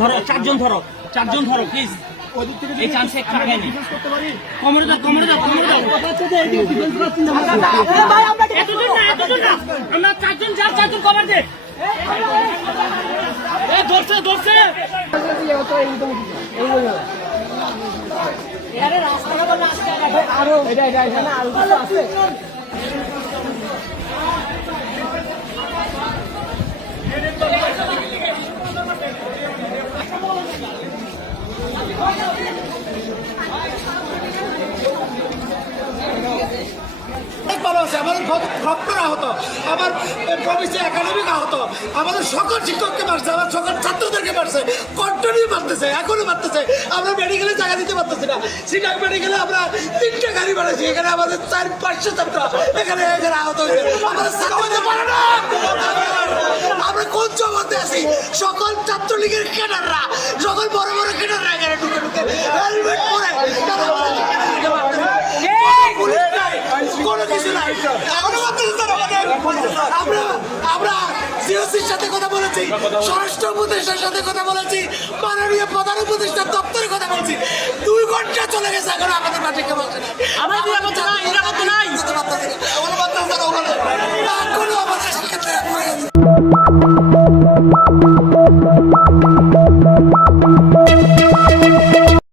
ধরো চারজন ধরো প্লিজ। এই চান্সে একটা হয়নি। কমরে দাও। এতজন না, আমরা চারজন কভার দে। ধরছে। আরো এটা না আরো আছে। আমাদের ডক্টর আহত, আমার প্রফেসর একাডেমিক আহত, আমাদের সকল শিক্ষককে মারছে, আমার সকল ছাত্রদেরকে মারছে, কন্টিনিউ মারতেছে, এখনো মারতেছে। আমরা মেডিকেলে জায়গা দিতে পারতেছি না। সিটাং মেডিকেলে আমরা 3টে গাড়ি বানাইছি, এখানে আমাদের 400-500 ছাত্র এখানে আহত হয়েছে। আমাদের ছাত্রদের পারে না। আমরা কোন জগতে আছি? সকল ছাত্রলীগের ক্যাডাররা, সকল বড় ক্যাডাররা এখানে ঢুকে হেলমেট পরে কোনো কিছু নাই। আমরা সিওসির সাথে কথা বলেছি, স্বরাষ্ট্র উপদেষ্টার সাথে কথা বলেছি, মাননীয় প্রধান উপদেষ্টার দপ্তরে কথা বলছি।